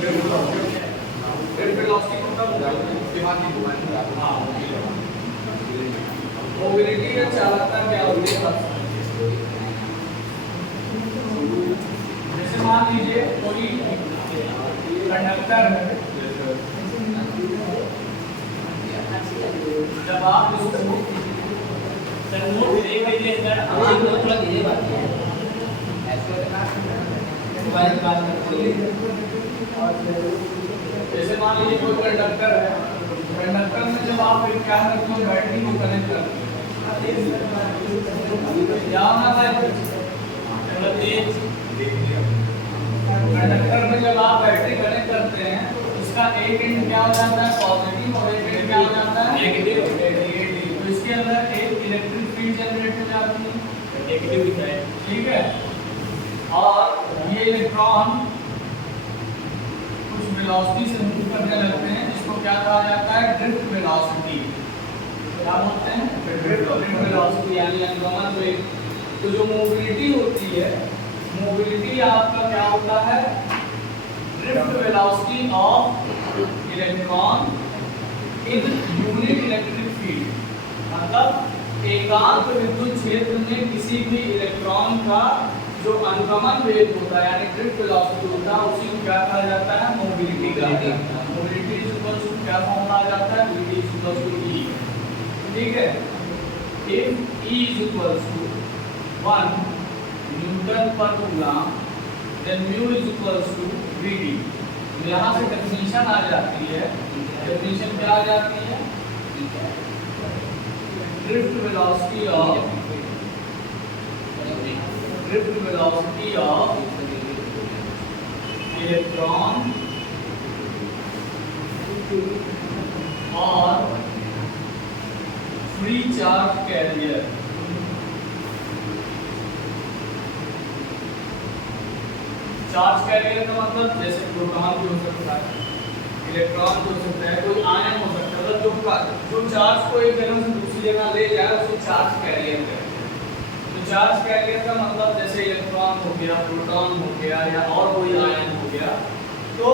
Drift velocity को कब होगा उसके बाद ही होगा। हां मोबिलिटी या चालकता क्या होती है? जैसे मान लीजिए कोई कंडक्टर है, जब आप इसको नोट देख लीजिए सर, आप थोड़ा धीरे बात कीजिए ऐसे मोबाइल बात करते हैं। जैसे मान लीजिए कोई कंडक्टर है, कंडक्टर में जब आप एक क्या करते हो, बैटरी को कनेक्ट करते हो, क्या होना है कंडक्टर में जब आप बैटरी कनेक्ट करते हैं उसका एक एंड क्या हो जाता है पॉजिटिव और एक एंड क्या हो जाता है नेगेटिव। तो इसके अंदर एक इलेक्ट्रिक फील्ड जनरेट हो जाती है, नेगेटिव दिखा है, ठीक है। और ये इलेक्ट्रॉन कुछ वेलोसिटी से मूव करने लगते हैं, जिसको क्या कहा जाता है ड्रिफ्ट वेलोसिटी। क्या बोलते हैं ड्रिफ्ट वेलोसिटी यानी अनुगमन वेग। तो जो मोबिलिटी होती है, मोबिलिटी आपका क्या होता है drift velocity of electron in unit electric field. मतलब एकांक विद्युत क्षेत्र में किसी भी इलेक्ट्रॉन का जो अनुगमन वेग होता है यानी ड्रिफ्ट वेलोसिटी होता है, उसी को क्या कहा जाता है मोबिलिटी कहा जाता है। मोबिलिटी इक्वल टू क्या फॉर्मूला आ जाता है v इक्वल टू e, ठीक है। If e equal to 1 newton per coulomb then mu equal to vd। यहाँ से डेफिनेशन आ जाती है, डेफिनेशन क्या आ जाती है ड्रिफ्ट वेलोसिटी ऑफ इलेक्ट्रॉन और free charge career. Charge carrier का मतलब जैसे प्रोटॉन भी हो सकता है, इलेक्ट्रॉन भी हो सकता है, कोई आयन हो सकता है, मतलब जो चार्ज को एक जगह से दूसरी जगह ले जाए उसको चार्ज कैरियर कहते हैं। तो चार्ज कैरियर का मतलब जैसे इलेक्ट्रॉन हो गया, प्रोटॉन हो गया या और कोई आयन हो गया। तो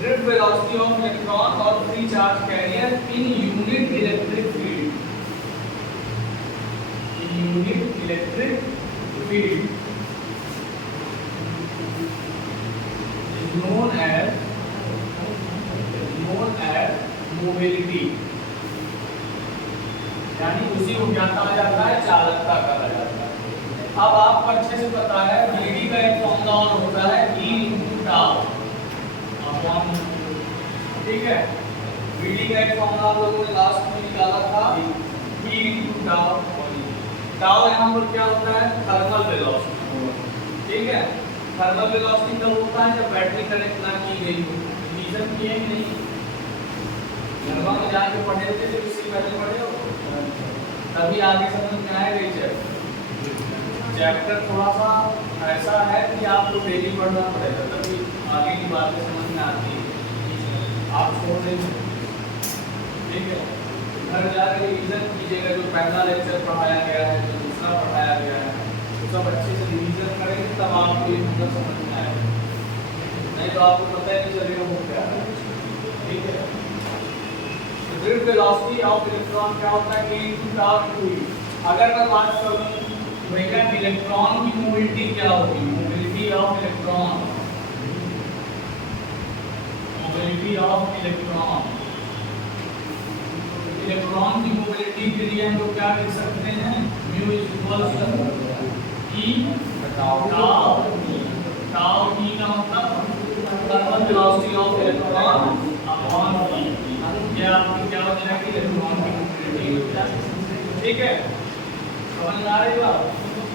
ड्रिफ्ट वेलोसिटी ऑफ इलेक्ट्रॉन और free charge carrier in unit electric field, in unit electric field is known as mobility, यानी उसी को क्या कहा जाता है चालकता कहा जाता है। अब आपको अच्छे से पता है vd का एक फॉर्मूला और होता है e into tau अपॉन, ठीक है। vd का एक फॉर्मूला आप लोगों ने लास्ट में निकाला था e into tau। tau यहाँ पर क्या होता है थर्मल वेलोसिटी, ठीक है। थर्मल वेलोसिटी कब होता है जब बैटरी कनेक्ट ना की गई हो। रीजन ये नहीं घरवा में जाके पढ़े थे जब इससे पहले पढ़े हो तभी आगे समझ में आएगा। चैप्टर थोड़ा सा ऐसा है कि आपको डेली पढ़ना पड़ेगा तभी आगे की बातें समझ में आती है। आप छोड़ देंगे, ठीक है। घर जाकर रिवीजन कीजिएगा, जो पहला लेक्चर पढ़ाया गया है, जो दूसरा पढ़ाया गया है, तो सब अच्छे से रिवीजन करेंगे तब आपको ये मतलब समझ में आएगा, नहीं तो आपको पता ही नहीं चलेगा वो क्या है, ठीक है। तो ड्रिफ्ट वेलोसिटी ऑफ इलेक्ट्रॉन क्या होता है e into tau into e। अगर मैं बात करूं भैया इलेक्ट्रॉन की मोबिलिटी क्या होगी, mobility of electron, mobility of electron, electron की मोबिलिटी के लिए हम लोग क्या लिख सकते हैं mu equal to e tau e का मतलब thermal velocity of electron upon e। ये आपकी क्या हो जाएगी इलेक्ट्रॉन की मोबिलिटी, ठीक है। समझ आ रही बात।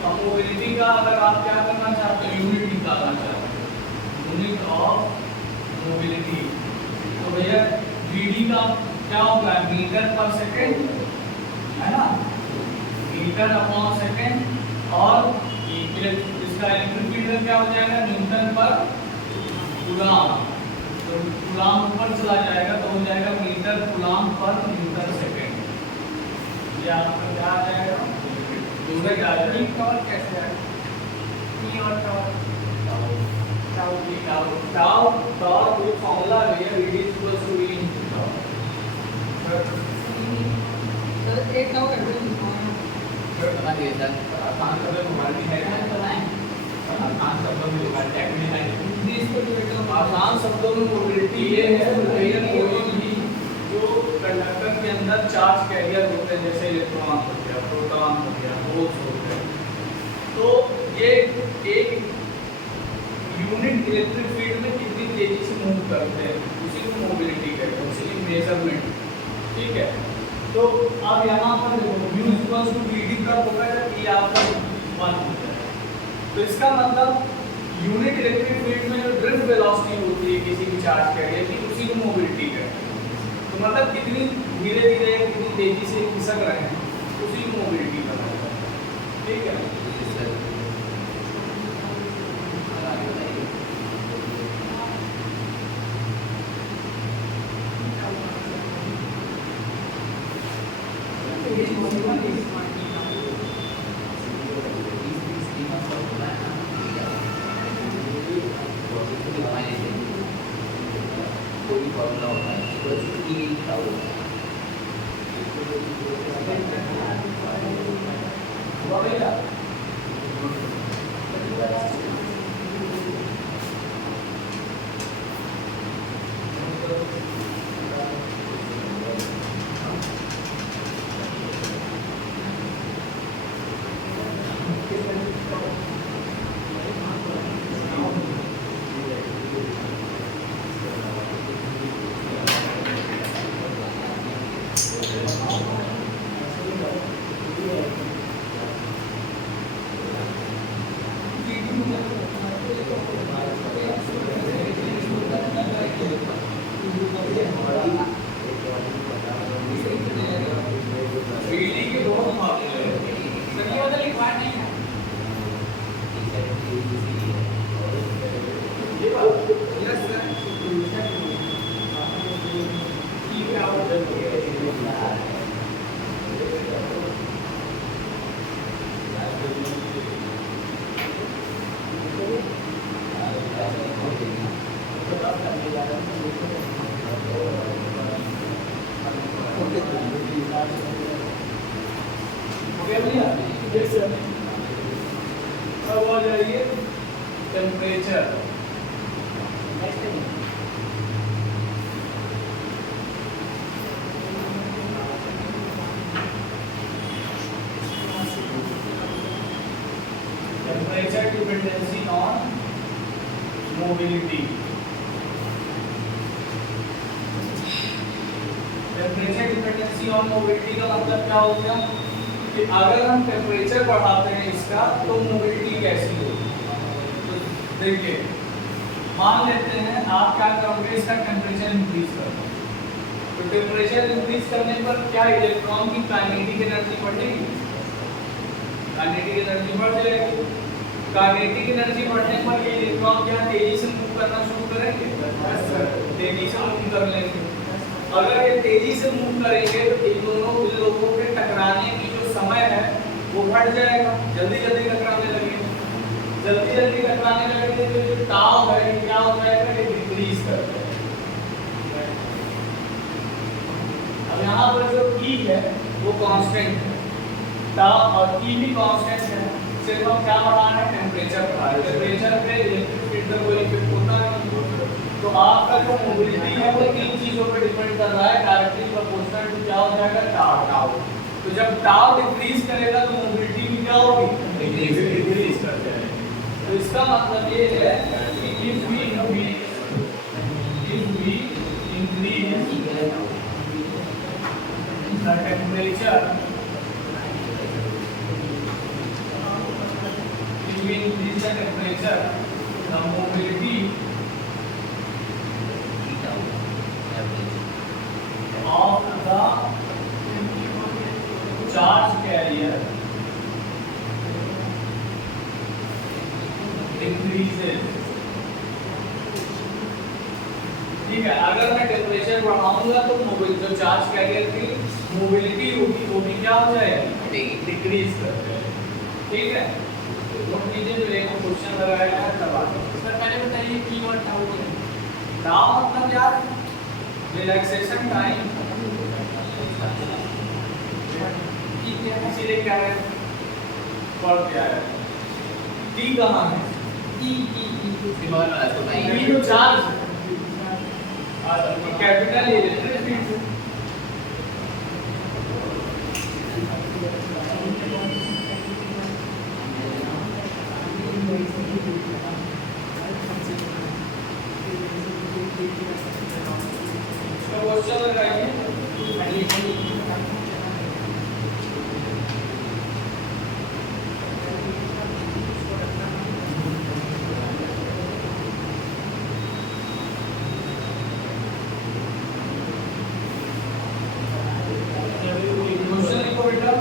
अब मोबिलिटी का अगर आप क्या करना चाहते हो यूनिट निकालना चाहते हो, यूनिट ऑफ मोबिलिटी, तो भैया vd का क्या होगा मीटर पर सेकंड, है ना, मीटर अपॉन सेकंड। और इसका इलेक्ट्रिक फील्ड क्या हो जाएगा न्यूटन पर कूलम। तो कूलम ऊपर चला जाएगा तो हो जाएगा metre coulomb per newton second. ये आपका क्या आ जाएगा दूसरे क्या आ जाएगा कवर कैसे है e और tau tau tau tau tau आसान शब्दों में मोबिलिटी ये है कोई भी जो कंडक्टर के अंदर चार्ज कैरियर होते हैं, जैसे इलेक्ट्रॉन हो गया, प्रोटॉन हो गया, होल्स हो गए, तो ये एक यूनिट इलेक्ट्रिक फील्ड में कितनी तेजी से मूव करते हैं उसी को मोबिलिटी कहते हैं, उसी की मेजरमेंट। ठीक है, तो अब यहाँ पर देखो mu equals to V D कब होगा जब ई आपका 1 होता है। तो इसका मतलब यूनिट इलेक्ट्रिक फील्ड में जो ड्रिफ्ट वेलोसिटी होती है किसी भी चार्ज कैरियर की, उसी को मोबिलिटी कहते हैं। तो मतलब कितनी धीरे धीरे कितनी तेजी से खिसक रहे हैं उसी को मोबिलिटी कहते हैं। ठीक है, अब आ जाइए temperature. Temperature dependency on mobility. Temperature dependency on mobility का मतलब क्या हो गया कि अगर हम टेम्परेचर बढ़ाते हैं इसका तो मोबिलिटी कैसी होगी। तो देखिए, मान लेते हैं आप क्या करोगे, इसका टेम्परेचर इंक्रीज कर दो, तो टेम्परेचर इंक्रीज करने पर क्या इलेक्ट्रॉन की काइनेटिक एनर्जी बढ़ेगी, काइनेटिक एनर्जी बढ़ जाएगी। काइनेटिक एनर्जी बढ़ने पर ये इलेक्ट्रॉन क्या तेजी से मूव करना शुरू करेंगे, तेजी से मूव कर लेंगे। अगर ये तेजी से मूव करेंगे तो इन लोगों के टकराने की जो समय है वो बढ़ जाएगा, जल्दी जल्दी टकराने लगेंगे। जल्दी जल्दी टकराने लगेंगे तो जो ताव है क्या हो जाएगा, ये डिक्रीज कर जाएगा। अब यहाँ पर जो E है वो कांस्टेंट है, ताव और E भी कांस्टेंट है, सिर्फ हम क्या बढ़ाना है, टेम्परेचर बढ़ा रहे हैं। टेम्परेचर पे इलेक्ट्रिक फील्ड का कोई इफेक्ट होता नहीं। तो आपका जो मोबिलिटी है वो तीन चीजों पर डिपेंड कर रहा है, डायरेक्टली प्रोपोर्शनल टू क्या हो जाएगा, टाउ टाउ। तो जब टाउ डिक्रीज करेगा तो मोबिलिटी भी क्या होगी, डिक्रीज कर जाएगी। तो इसका मतलब ये है कि if we increase the temperature, if we increase the temperature, the mobility of the charge carrier increases। ठीक है, अगर मैं टेम्परेचर बढ़ाऊंगा तो जो चार्ज कैरियर की मोबिलिटी होगी वो भी क्या हो जाएगी, डिक्रीज कर जाएगी। ठीक है, तो नीचे जो एक क्वेश्चन लगाया है तब सर पहले बताइए की और टाउ है। टाउ मतलब यार रिलैक्सेशन टाइम, इसीलिए क्या है पढ़ के आया। टी कहाँ है? टी तो चार्ज कैपिटल ले लेते हैं फिर से। क्वेश्चन लगाइए। क्वेश्चन लिखो बेटा।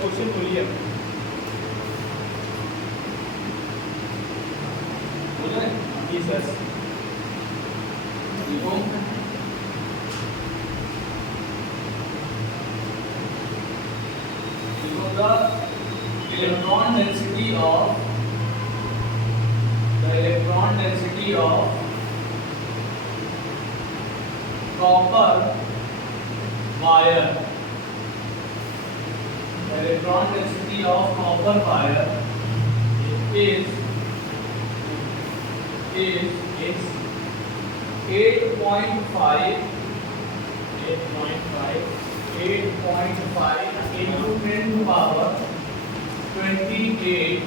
क्वेश्चन बोलिए। जी sir. the electron density of copper wire. The electron density of copper wire is 8.5 into 10 to power 28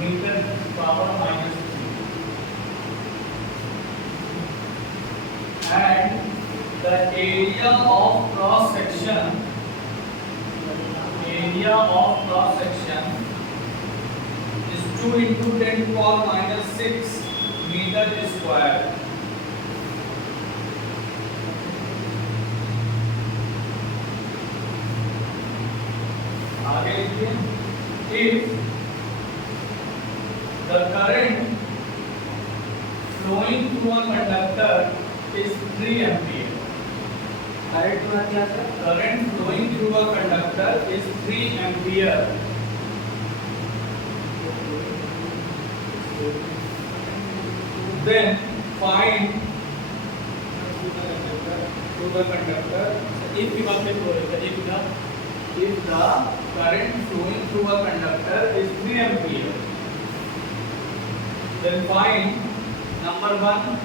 meter power minus 3, and the area of cross section is 2 into 10 to power minus 6 meter square. आगे लिखिए। If the current flowing through a conductor is 3 ampere. Current flowing through a conductor is 3 ampere. Then find through the conductor if the current flowing through a conductor is 3 ampere. Then find number 1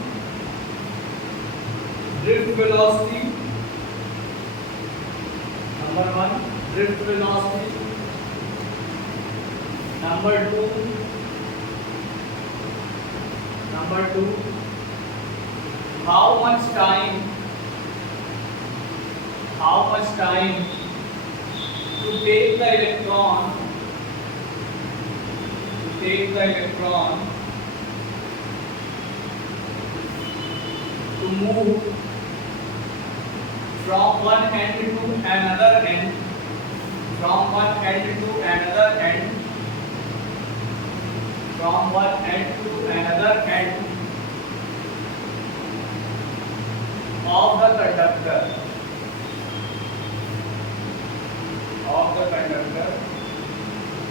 drift velocity. Number 1 drift velocity. Number 2 how much time to take the electron to move from one end to another end, from one end to another end of the conductor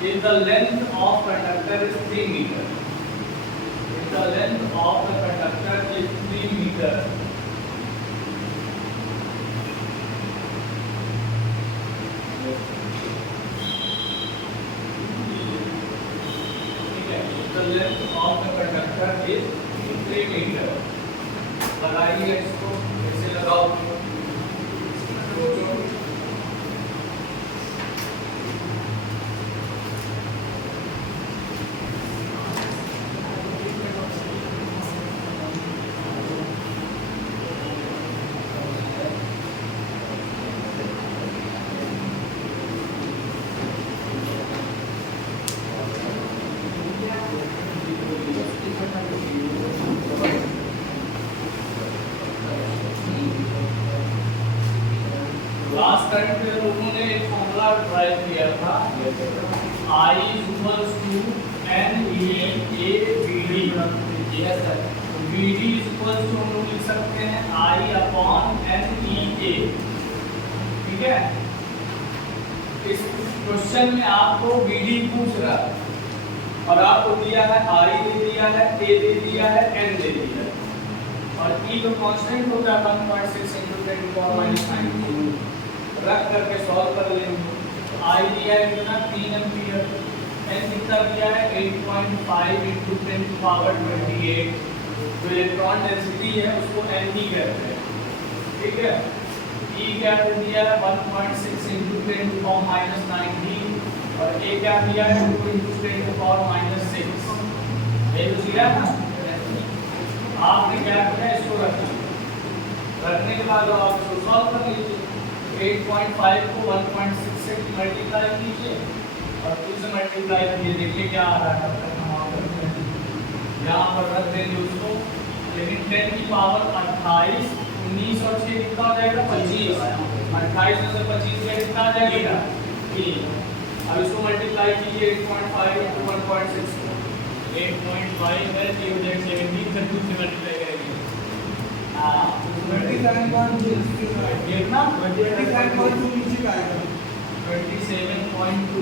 if the length of conductor is 3 meter. If the length of the conductor is 3 meter, the length of the conductor is 3 meter. लगाइए इसको, ऐसे लगाओ। Last time पे लोगों ने एक formula try किया था, I equals to N A B D. Yes sir, B D equals to हम लोग लिख सकते हैं I upon N E A. ठीक है, इस क्वेश्चन में आपको बी डी पूछ रहा है और आपको दिया है I दे दिया है, A दे दिया है, N दे दिया है और E तो कांस्टेंट होता है 1.6 × 10⁻⁹ रख करके सॉल्व कर लेंगे। I दिया है कितना 3 एम्पीयर, N कितना दिया है 8.5 × 10⁻28। जो इलेक्ट्रॉन डेंसिटी है उसको N ही कहते हैं। ठीक है, E क्या दिया है 1.6 × 10⁻⁹ और A क्या दिया है 2 × 10⁻⁶। ये तो दिया ना, आपने क्या किया इसको रखने के बाद आप इसको सॉल्व कर लीजिए। 8.5 को 1.6 से मल्टीप्लाई कीजिए और 2 से मल्टीप्लाई कीजिए, देखिए क्या आ रहा है। तब तक हम यहाँ पर रख देंगे उसको, लेकिन 10 की पावर 28, 19 और 6 कितना हो जाएगा 25। 28 में से 25 में कितना आ जाएगा 3। अब इसको मल्टीप्लाई कीजिए 8.5 × 1.6 को, 8.5 है 3 हो जाएगा 17 से 2 से मल्टीप्लाई करेंगे। हां 27.2 कितना 27.2 नीचे का आएगा 27.2।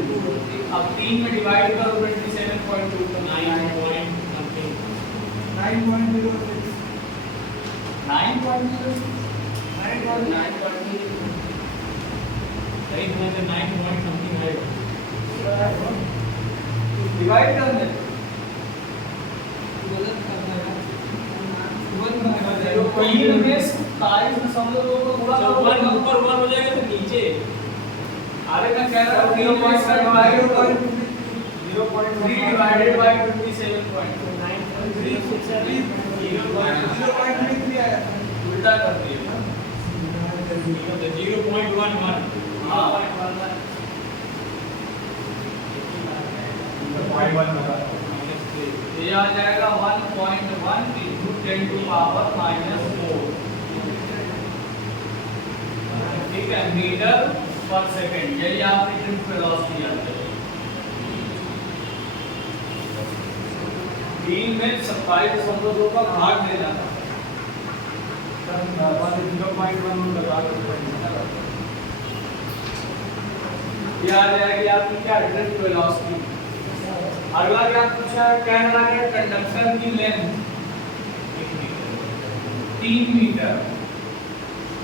अब 3 में डिवाइड करो 27.2 को 9.06 सही है 9 पॉइंट समथिंग है, डिवाइड करने तीन में 27.2 को गुणा करो, ऊपर हो जाएगा तो नीचे। अरे मैं कह रहा हूं 3 में इसका डिवाइड करो 0.3 डिवाइडेड बाय 27.2 0.33 आया, उल्टा कर दिया 0.11। हां 0.1 ये आ जाएगा 1.1 × 10⁻⁻⁴। ठीक है, मीटर पर सेकंड, यही आपकी ड्रिफ्ट वेलोसिटी आती है। 3 में 27.2 का भाग देना था, 0.1 लगा दो, ये आ जाएगी आपकी क्या ड्रिफ्ट वेलोसिटी। अगला क्या पूछा है, कह रहा है कंडक्टर की लेंथ 3 मीटर,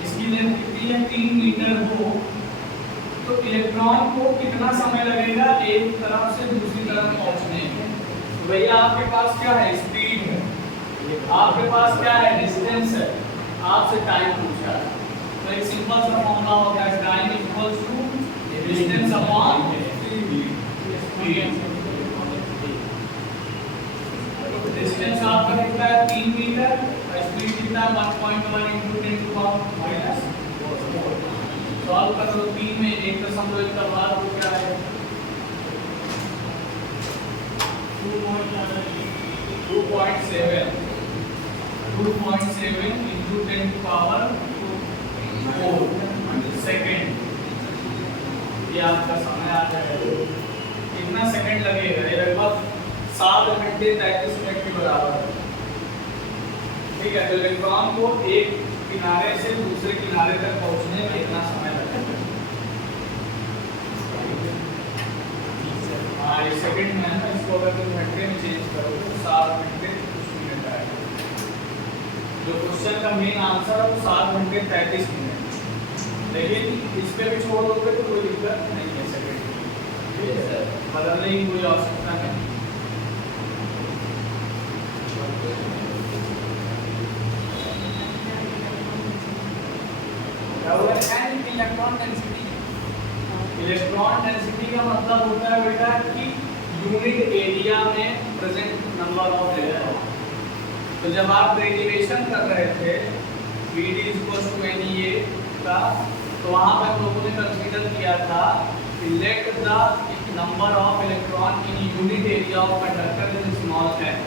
इसकी लेंथ कितनी है 3 मीटर हो तो इलेक्ट्रॉन को कितना समय लगेगा एक तरफ से दूसरी तरफ पहुंचने में। तो भैया आपके पास क्या है स्पीड है, आपके पास क्या है डिस्टेंस है, आपसे टाइम पूछा है। तो एक सिंपल सा फॉर्मूला होता है time equals to distance upon speed. Distance आपका कितना है 3 मीटर और स्पीड कितना है 1.1 × 10⁻⁻⁴। सॉल्व कर लो, 3 में 1.1 का भाग हो क्या है 2.7 × 10⁻⁴ सेकंड। ये आपका समय आ जाएगा, कितना सेकंड लगेगा, ये लगभग 7 घंटे 33 मिनट के बराबर है। ठीक है, तो इलेक्ट्रॉन को एक किनारे से दूसरे किनारे तक पहुंचने में कितना समय लगेगा। हाँ ये सेकंड में है, इसको अगर तुम घंटे में चेंज करो तो 7 घंटे कुछ मिनट आएगा। जो क्वेश्चन का मेन आंसर है वो 7 घंटे 33 मिनट, लेकिन इस पे भी छोड़ दोगे तो कोई दिक्कत नहीं है। सेकंड बदलने की कोई आवश्यकता नहीं। An electron electron density? Electron density का मतलब होता है बेटा कि यूनिट एरिया में प्रेजेंट नंबर ऑफ इलेक्ट्रॉन। तो जब आप डेरिवेशन कर रहे थे VD = NEA का, तो वहाँ पर हम लोगों ने कंसीडर किया था कि let the number of electron in unit area of conductor is small n,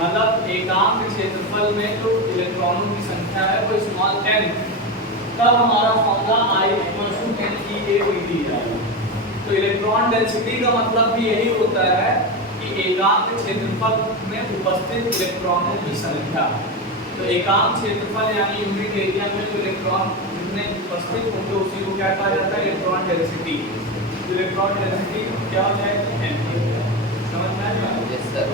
मतलब एकांक क्षेत्रफल में जो इलेक्ट्रॉनों की संख्या है वो स्मॉल n, तब हमारा फॉर्मूला I = NEA/VD आएगा। तो इलेक्ट्रॉन डेंसिटी का मतलब भी यही होता है कि एकांक क्षेत्रफल में उपस्थित इलेक्ट्रॉनों की संख्या। तो एकांक क्षेत्रफल यानी यूनिट एरिया में जो इलेक्ट्रॉन जितने उपस्थित होंगे उसी को क्या कहा जाता है? Electron density. इलेक्ट्रॉन डेंसिटी क्या हो जाएगी? n। समझ में आया? Yes sir.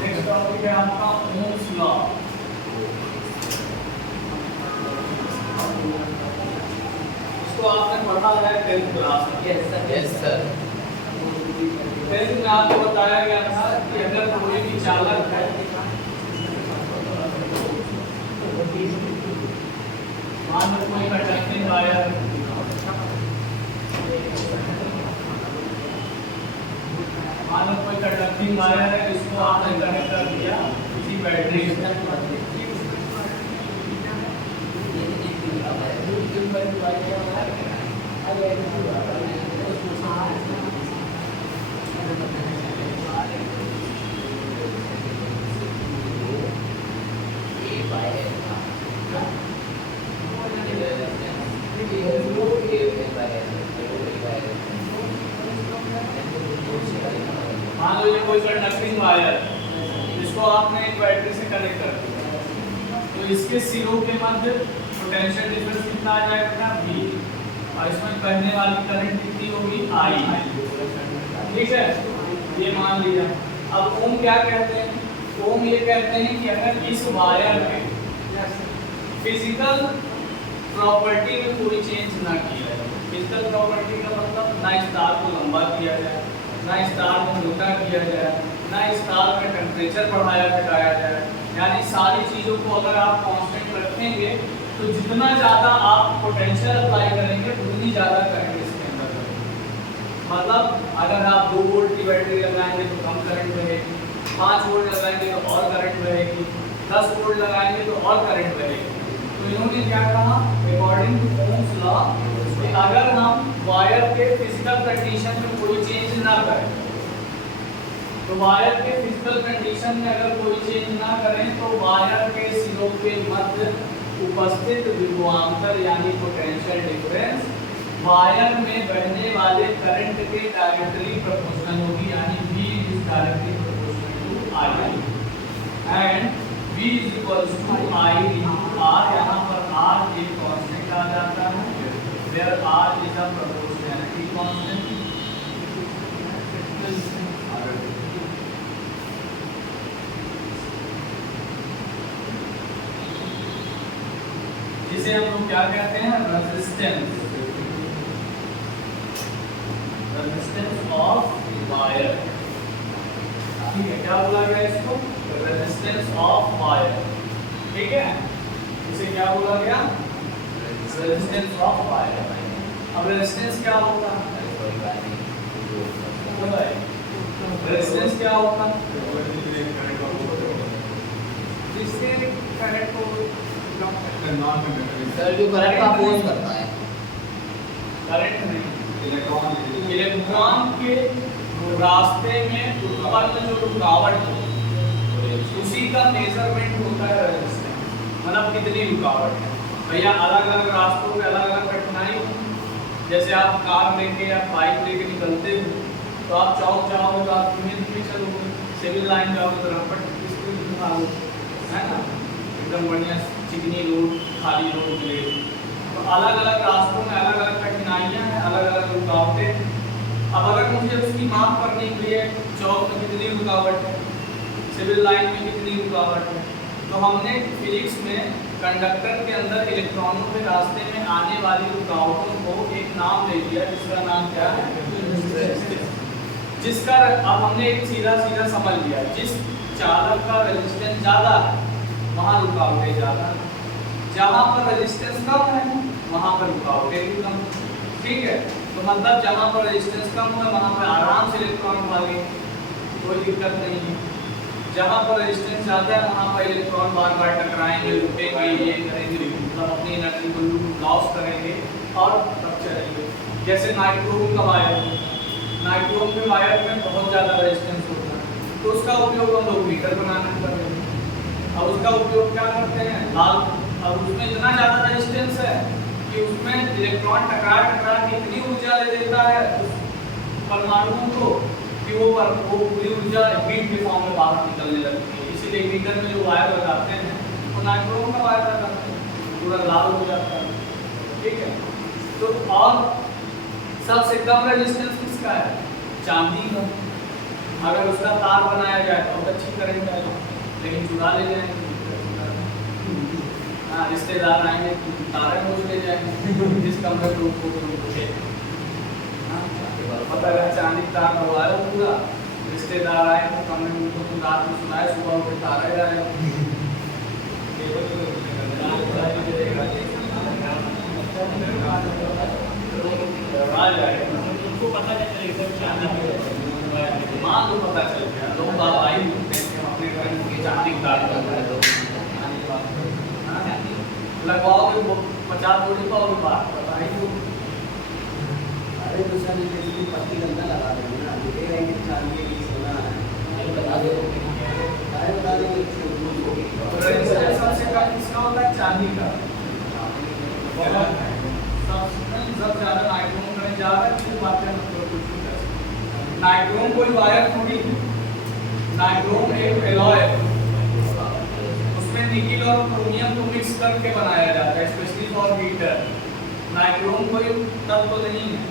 नेक्स्ट टॉपिक है आपका ओम्स लॉ। इसको आपने पढ़ा है 10th क्लास में? Yes sir. Yes sir. 10th में आपको बताया गया था कि अगर कोई भी चालक है, मान लो कोई कंडक्टिंग वायर, मान लो कोई कंडक्टिंग वायर है, इसको आपने कनेक्ट कर दिया किसी बैटरी से। मान लो ये कोई कंडक्टिंग वायर, इसको आपने एक बैटरी से कनेक्ट कर दिया, तो इसके सिरों के मध्य पोटेंशियल डिफरेंस कितना आ जाएगा? V, और इसमें बहने वाली करंट कितनी होगी? I। ठीक है, ये मान लिया। अब ओम क्या कहते हैं? ओम ये कहते हैं कि अगर इस वायर में फिजिकल प्रॉपर्टी में कोई चेंज ना किया जाए, फिजिकल प्रॉपर्टी का मतलब ना इस तार को लंबा किया जाए, ना इस तार को मोटा किया जाए, ना इस तार का टेम्परेचर बढ़ाया घटाया जाए, यानी सारी चीज़ों को अगर आप कांस्टेंट रखेंगे तो जितना ज़्यादा आप पोटेंशियल अप्लाई करेंगे उतनी ज़्यादा करंट इसके अंदर लगेगी। मतलब अगर आप 2 वोल्ट की बैटरी लगाएंगे तो कम करंट रहेगी, 5 वोल्ट लगाएंगे तो और करंट रहेगी, 10 वोल्ट लगाएंगे तो और करंट रहेगी। तो इन्होंने क्या कहा? अकॉर्डिंग टू ओम्स लॉ, अगर हम वायर के फिजिकल कंडीशन में कोई चेंज ना करें, तो वायर के फिजिकल कंडीशन में अगर कोई चेंज ना करें तो वायर के सिरों के मध्य उपस्थित विभवांतर यानी पोटेंशियल डिफरेंस वायर में बहने वाले करंट के डायरेक्टली प्रोपोर्शनल होगी, यानी V is directly proportional to I and V is equals to I into R। यहाँ पर R एक कांस्टेंट आ जाता है, where R is a proportionality constant। जिसे हम लोग क्या कहते हैं? Resistance, resistance of wire. ठीक है, क्या बोला गया इसको? Resistance of wire. ठीक है, इसे क्या बोला गया? Resistance of wire. अब रेजिस्टेंस क्या होता है? रेजिस्टेंस क्या होता है? जिससे करंट को नॉन कंडक्टर सर जो करंट का अपोज करता है, करंट नहीं, इलेक्ट्रॉन इलेक्ट्रॉन के रास्ते में उत्पन्न जो रुकावट है उसी का मेजरमेंट होता है रेजिस्टेंस, मतलब कितनी रुकावट है। भैया अलग अलग रास्तों पे अलग अलग कठिनाई, जैसे आप कार लेके या बाइक लेके निकलते हो तो आप चौक जाओगे तो आप धीमे धीमे चलोगे, सिविल लाइन जाओगे तो रपट स्पीड दिखाओगे, है ना, एकदम बढ़िया चिकनी रोड खाली रोड मिले। तो अलग अलग रास्तों में अलग अलग कठिनाइयाँ हैं, अलग अलग रुकावटें। अब अगर मुझे उसकी माप करने के लिए चौक में कितनी रुकावट है, सिविल लाइन में कितनी रुकावट है, तो हमने फिजिक्स में कंडक्टर के अंदर इलेक्ट्रॉनों के रास्ते में आने वाली रुकावटों को एक नाम दे दिया जिसका नाम क्या है, जिसका अब हमने एक सीधा सीधा समझ लिया, जिस चालक का रेजिस्टेंस ज़्यादा है वहाँ रुकावटें ज़्यादा, जहाँ पर रेजिस्टेंस कम है वहाँ पर रुकावटें भी कम। ठीक है, तो मतलब जहाँ पर रेजिस्टेंस कम है वहाँ पर आराम से इलेक्ट्रॉन भागे, कोई दिक्कत नहीं है। जहाँ पर रेजिस्टेंस ज़्यादा है वहाँ पर इलेक्ट्रॉन बार बार टकराएंगे, रुकेंगे, ये करेंगे, मतलब अपनी एनर्जी को लॉस करेंगे और तब चलेंगे। जैसे नाइट्रोम का वायर, नाइट्रोम के वायर में बहुत ज़्यादा रेजिस्टेंस होता है तो उसका उपयोग हम लोग मीटर बनाने में करते हैं। अब उसका उपयोग क्या करते हैं, लाल, अब उसमें इतना ज़्यादा रेजिस्टेंस है कि उसमें इलेक्ट्रॉन टकरा टकरा के इतनी ऊर्जा ले देता है उस परमाणुओं को कि वो पूरी ऊर्जा हीट के फॉर्म में बाहर निकलने लगती है। इसीलिए मीटर में जो वायर लगाते हैं वो नाइट्रोम का वायर लगाते हैं, पूरा लाल हो जाता है। ठीक है, तो और सबसे कम रेजिस्टेंस किसका है, चांदी का। अगर उसका तार बनाया जाए तो बहुत अच्छी करंट आएगी, लेकिन चुरा ले जाएंगे, हाँ रिश्तेदार आएंगे तारे खोज ले जाएंगे जिस कमरे को पता है चांदी तार लगवाया पूरा, रिश्तेदार आए तो कमरे में उनको रात में सुनाए, सुबह उठे तारा ही आया। उनको पता चलेगा चांदी माँ को पता चल गया, लोग बात आई अपने घर की चांदी तार लगवाओगे 50 थोड़ी पाओगे, बात बताई तो दूसरा जैसे पत्ती गंदा लगा देंगे ना, दिखेगा कि चांदी की सोना है, बता दो बता देंगे। सबसे कम किसका होता है, चांदी का। सब ज़्यादा नाइट्रोम करने जा रहा है, बातें नाइट्रोम कोई वायर थोड़ी, नाइट्रोम एक एलॉय है, उसमें निकिल और क्रोमियम को मिक्स करके बनाया जाता है स्पेशली फॉर हीटर। नाइट्रोम कोई तत्व तो नहीं है,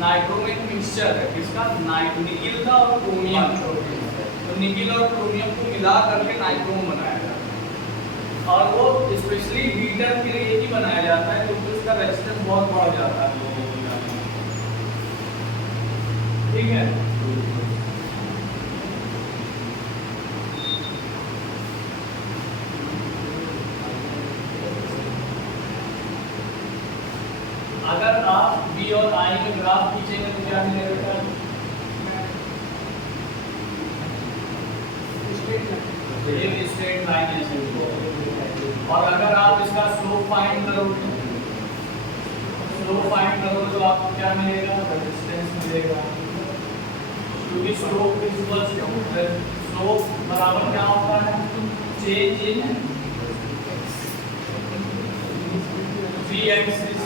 नाइट्रोम एक मिक्सचर है किसका, निकिल का और क्रोमियम। तो निकिल और क्रोमियम को मिला करके नाइट्रोम बनाया जाता है और वो स्पेशली हीटर के लिए ही बनाया जाता है क्योंकि उसका रेजिस्टेंस बहुत बढ़ जाता है। ठीक है, अगर आप बी और आई में ग्राफ खींचेंगे तो क्या मिलेगा, एक स्ट्रेट लाइन है। और अगर आप इसका स्लोप फाइंड करोगे, स्लोप फाइंड करोगे तो आपको क्या मिलेगा, रेजिस्टेंस मिलेगा, क्योंकि स्लोप इक्वल्स टू स्लोप बराबर क्या होता है, चेंज इन v एक्सिस,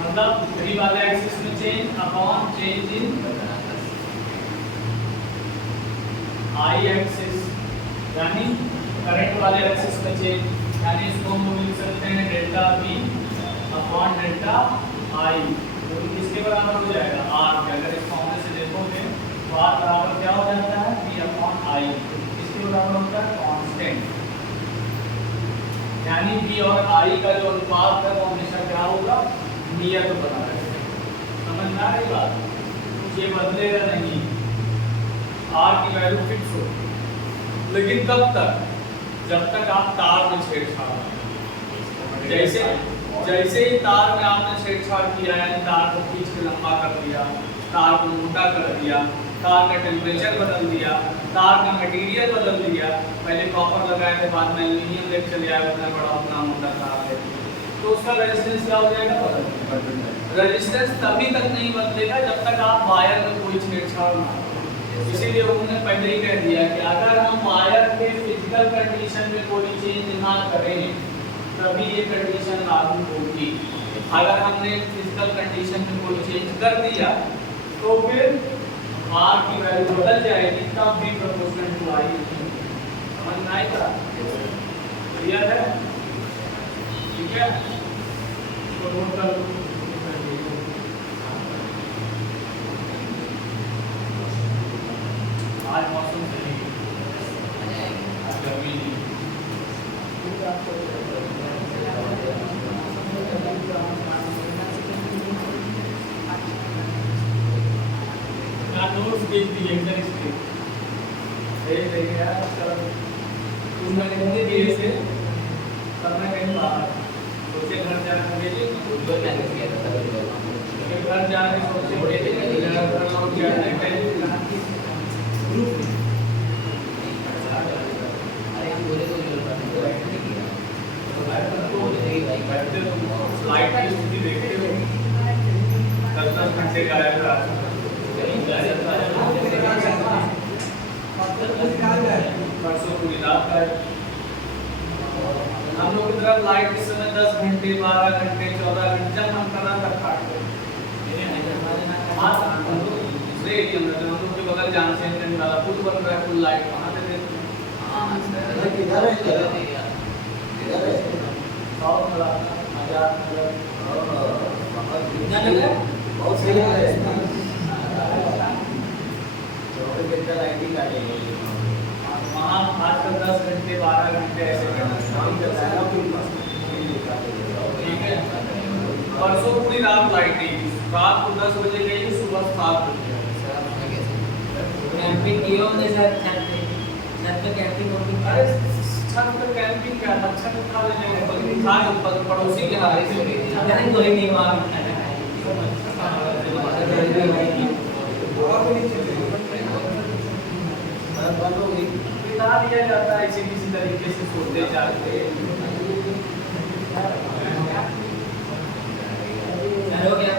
मतलब v वाले एक्सिस में change upon change in i axis, यानी करंट वाले एक्सिस में चेंज, यानी इसको हम लिख सकते हैं delta v upon delta i, तो किसके बराबर हो जाएगा, r के। अगर इस फॉर्मूले से देखोगे तो r बराबर क्या हो जाता है, v अपॉन i, इसके बराबर होता है कांस्टेंट, यानी v और i का जो अनुपात है वो हमेशा क्या होगा, नियत बना रहेगा। समझ में आ रही बात, ये बदलेगा नहीं, r की वैल्यू फिक्स हो, लेकिन कब तक, जब तक आप तार में छेड़छाड़, जैसे ही तार में आपने छेड़छाड़ किया, यानी तार को खींच के लंबा कर दिया, तार को मोटा कर दिया, तार का टेम्परेचर बदल दिया, तार का मटेरियल बदल दिया। पहले कॉपर लगाए थे, बाद में एल्यूमिनियम लेके चले आए, उतना बड़ा उतना मोटा तार है, तो उसका रेजिस्टेंस क्या हो जाएगा? बदल जाएगा। रेजिस्टेंस तभी तक नहीं बदलेगा जब तक आप वायर में कोई छेड़छाड़ ना हो। इसीलिए उन्होंने पहले ही कह दिया कि अगर हम वायर के फिजिकल कंडीशन में कोई चेंज ना करें तभी ये कंडीशन लागू होगी। अगर हमने फिजिकल कंडीशन में कोई चेंज कर दिया तो फिर R की वैल्यू बदल जाएगी, तब भी प्रोपोर्शनल टू I समझ में आएगा? क्लियर है? ठीक है, तो नोट कर लो। आज मौसम सही है, आज गर्मी नहीं। नोट्स भेज दिए इधर इसके भेज देंगे यार। चलो तुम मैंने हिंदी दिए थे, तब मैं कहीं बाहर सोचे घर जाकर भेजे, उधर क्या किया था फिर घर जाके सोचे भेजे घर लौट गया है ग्रुप। अरे पूरे को जो बैठ नहीं किया बैठते हो लाइट की स्थिति देखते हो, 10-10 घंटे गायब रहा। परसों पूरी रात का हम लोग की तरफ लाइट इस समय 10 घंटे 12 घंटे 14 घंटे जब मन कर रहा तब काट दो। दूसरे एरिया में हम लोग के बगल जान से वाला खुद बन रहा है फुल लाइट, वहाँ पे देखो किधर है बहुत बड़ा मजाक बहुत सही है। लाइटिंग काटेंगे वहाँ आजकल 10 घंटे 12 घंटे ऐसे ठीक है। परसों पूरी रात लाइट नहीं, रात को 10 बजे गई, सुबह 7 बजे। कैंपिंग किया हमने छत पे कैंपिंग होती। अरे छत पे कैंपिंग क्या था, छत उठा लेने खा पड़ोसी के हाथ से कोई नहीं वहाँ बिता दिया जाता है इसी किसी तरीके से सोते जाते। हो गया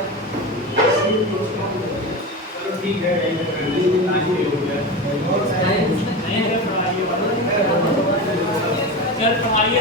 चलो ठीक है, चल तुम्हारी